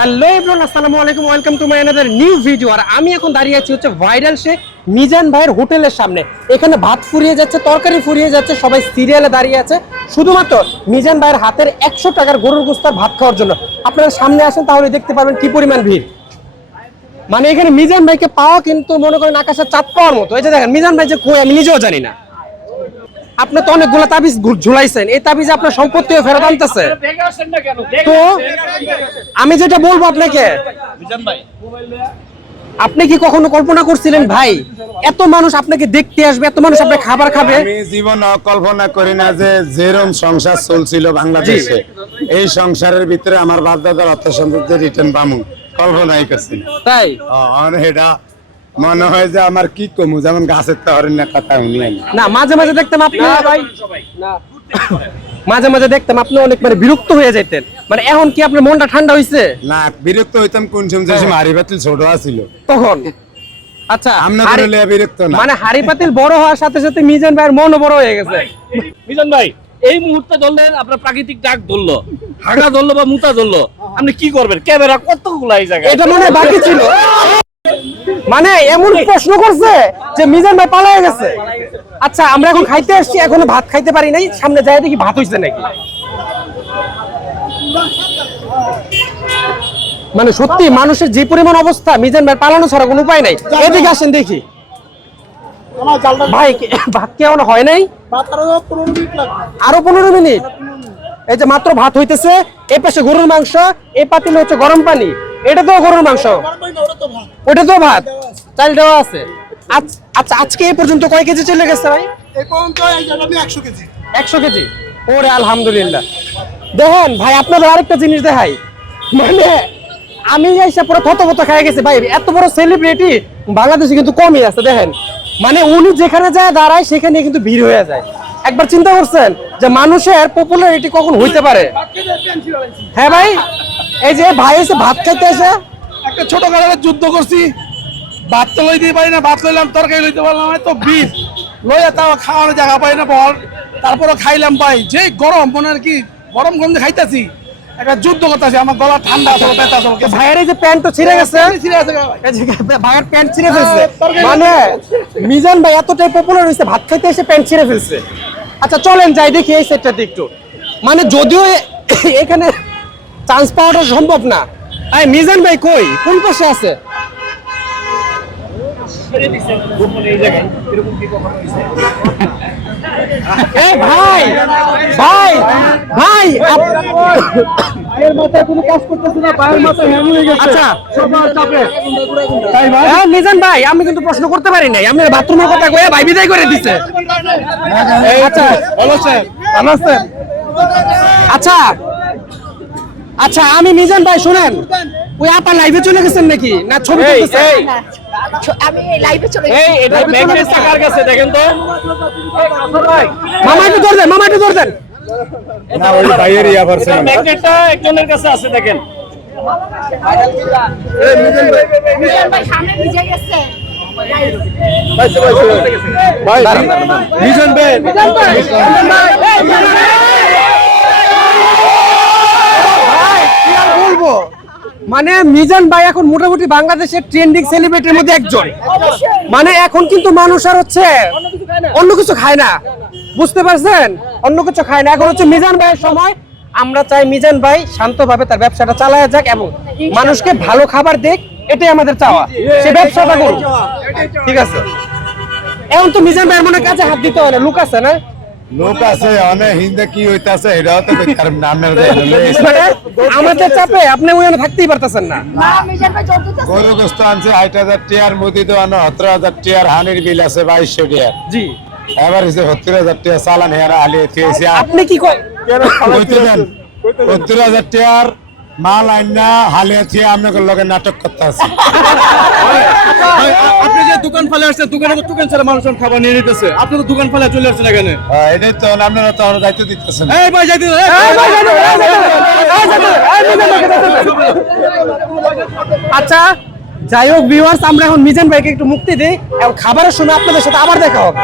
Hello everyone, আসসালামু আলাইকুম, welcome to my another new video আর আমি এখন দাঁড়িয়ে আছি হচ্ছে ভাইরাল সে মিজান ভাইয়ের হোটেলের সামনে। এখানে ভাত ফুরিয়ে যাচ্ছে, তরকারি ফুরিয়ে যাচ্ছে, সবাই সিরিয়ালে দাঁড়িয়ে আছে। শুধুমাত্র মিজান ভাইয়ের হাতের একশো টাকার গরুর গুস্তার ভাত খাওয়ার জন্য। আপনারা সামনে আসেন, তাহলে দেখতে পারবেন কি পরিমাণ ভিড়। মানে এখানে মিজান ভাইকে পাওয়া কিন্তু মনে করেন আকাশে চাঁদ পাওয়ার মতো। এই যে দেখেন, মিজান ভাই যে কই, আমি নিজেও জানি না। আপনি তো অনেকগুলো তাবিজ ঝুলাইছেন। এই তাবিজ আপনার সম্পত্তি ফেরত আনতেছে। তো আমি যেটা বলব আপনাকে আপনি কি কখনো কল্পনা করছিলেন ভাই এত মানুষ আপনাকে দেখতে আসবে এত মানুষ আপনার খাবার খাবে? আমি জীবন কল্পনা করি না যে যেরম সংসার চলছিল বাংলাদেশে এই সংসারের ভিতরে আমার বাপ দাদার অর্থ সম্পত্তি রিটার্ন পামু। কল্পনাই করছি তাই? এটা মনে হয় যে আমার কি কমু? যেমন গাছের তো কথা উনি না মাঝে মাঝে দেখতাম আপনি ভাই। মাঝে মাঝে দেখতাম আপনি অনেক মানে বিরক্ত হয়ে যেতেন মানে এখন কি আপনার মনটা ঠান্ডা হইছে? না বিরক্ত হইতাম কোন সময় যে হাড়ি বাতিল ছোট আছিল। তখন? আচ্ছা আমরা বিরক্ত না। মানে হাড়ি পাতিল বড় হওয়ার সাথে সাথে মিজান ভাইয়ের মনও বড় হয়ে গেছে। মিজান ভাই এই মুহূর্তে ধরলেন আপনার প্রাকৃতিক ডাক ধরলো। হাগা ধরলো বা মুতা ধরলো। আপনি কি করবেন? ক্যামেরা কতগুলো এই জায়গায়? এটা মনে বাকি ছিল। মানে এমন প্রশ্ন করছে যে মিজান ভাই পালায় গেছে। আচ্ছা আমরা এখন খাইতে আসছি এখনও ভাত খাইতে পারি নাই সামনে যাই দেখি ভাত হইছে নাকি। মানে সত্যি মানুষের যে পরিমাণ অবস্থা মিজান ভাই পালানো ছাড়া কোনো উপায় নাই। এদিকে আসেন দেখি। ভাই কে- ভাত কেমন হয় নাই? আরও পনেরো মিনিট এই যে মাত্র ভাত হইতেছে এ পাশে গরুর মাংস এ পাতিলে হচ্ছে গরম পানি। এটা তো গরুর মাংস। ওটা তো ভাত। চাল দেওয়া আছে। আচ্ছা আজকে এই পর্যন্ত কয় কেজি চলে গেছে ভাই? একশো কেজি। একশো কেজি? ওরে আলহামদুলিল্লাহ। দেখেন ভাই আপনাদের আরেকটা জিনিস দেখাই। মানে আমি এসে পুরো থতমত খাই গেছি ভাই। এত বড় সেলিব্রিটি বাংলাদেশে কিন্তু কমই আছে দেখেন। মানে উনি যেখানে যায় দাঁড়ায় সেখানে কিন্তু ভিড় হয়ে যায়। একবার চিন্তা করছেন যে মানুষের পপুলারিটি কখন হইতে পারে? হ্যাঁ ভাই? এই যে ভাই এসে ভাত খাইতে এসে। একটা ছোট কালারের যুদ্ধ করছি। ভাত তো লইতে পারি না ভাত লইলাম তরকারি লইতে পারলাম না তো বিষ লইয়া তাও খাওয়ানোর জায়গা পাই না বল। তারপরে খাইলাম পাই যে গরম মনে আর কি গরম গরম খাইতাছি। একটা যুদ্ধ করতেছি আমার গলা ঠান্ডা আছে ব্যথা আছে ভাইয়ের এই যে প্যান্ট তো ছিঁড়ে গেছে ছিঁড়ে আছে ভাই। ভাইয়ের প্যান্ট ছিঁড়ে ফেলছে। মানে মিজান ভাই এতটাই পপুলার হয়েছে ভাত খাইতে এসে প্যান্ট ছিঁড়ে ফেলছে। আচ্ছা চলেন যাই দেখি এই সেটটাতে একটু। মানে যদিও এখানে চান্স পাওয়াটা সম্ভব না। আই মিজান ভাই কই? কোন পাশে আছে? ভাই ভাই আচ্ছা। হ্যাঁ, মিজান ভাই আমি কিন্তু প্রশ্ন করতে পারি নাই। আমি বাথরুমের কথা কয়ে ভাই বিদায় করে দিছে। আচ্ছা ভালো ভালো আচ্ছা। আচ্ছা আমি মিজান ভাই শুনেন। ওই আপা লাইভে চলে গেছেন নাকি? না ছবি এই, আমি লাইভে চলে এই এটা ম্যাগনেট কার কাছে দেখেন তো। মামা একটু ধর দেন মামা একটু ধর দেন। না ওই ভাইয়ের ইয়া পারছে না ম্যাগনেটটা একজনের কাছে আছে দেখেন। মিজান ভাই সামনে ভিজে গেছে মিশন ভাই ভাই, মানে মিজান ভাই এখন মোটামুটি বাংলাদেশের ট্রেন্ডিং সেলিব্রিটির মধ্যে একজন। মানে এখন কিন্তু মানুষ আর হচ্ছে অন্য কিছু খায় না। বুঝতে পারছেন? অন্য কিছু খায় না। এখন হচ্ছে মিজান ভাইয়ের সময়। আমরা চাই মিজান ভাই শান্তভাবে তার ব্যবসাটা চালায় যাক এবং মানুষকে ভালো খাবার দেখ এটাই আমাদের চাওয়া। সে ব্যবসাটা করুক। ঠিক আছে? এখন তো মিজান ভাইয়ের মনে কাছে হাত দিতে হয় না। লুক আছে না? লোক আছে অনেক হিন্দে কি হইতাছে এটাও তো বেকার নামের মানে আমাদের চাপে আপনি ওখানে থাকতেই পারতেছেন না। গরু গোস্ত আনছে আট হাজার টিয়ার মুদি দোয়ানো সতেরো হাজার টিয়ার হানির বিল আছে বাইশশো টিয়ার। জি। এবার হচ্ছে সত্তর হাজার টিয়ার চালান হেরা হালিয়ে থিয়েছি আপনি কি কইতে দেন। সত্তর হাজার টিয়ার মাল আইনা হালিয়ে থিয়ে আপনাদের লগে নাটক করতে আছে। আপনি যে দোকান ফেলে আসছেন দোকানে তো দোকান ছাড়া মানুষ খাবার নিয়ে নিতেছে। আপনি তো দোকান ফেলে চলে আসছেন এখানে। এটাই তো আপনারা তো আমরা দায়িত্ব দিতেছেন এই ভাই যাইতে। আচ্ছা যাই হোক ভিউয়ার্স আমরা এখন মিজান ভাইকে একটু মুক্তি দিই এবং খাবারের সময় আপনাদের সাথে আবার দেখা হবে।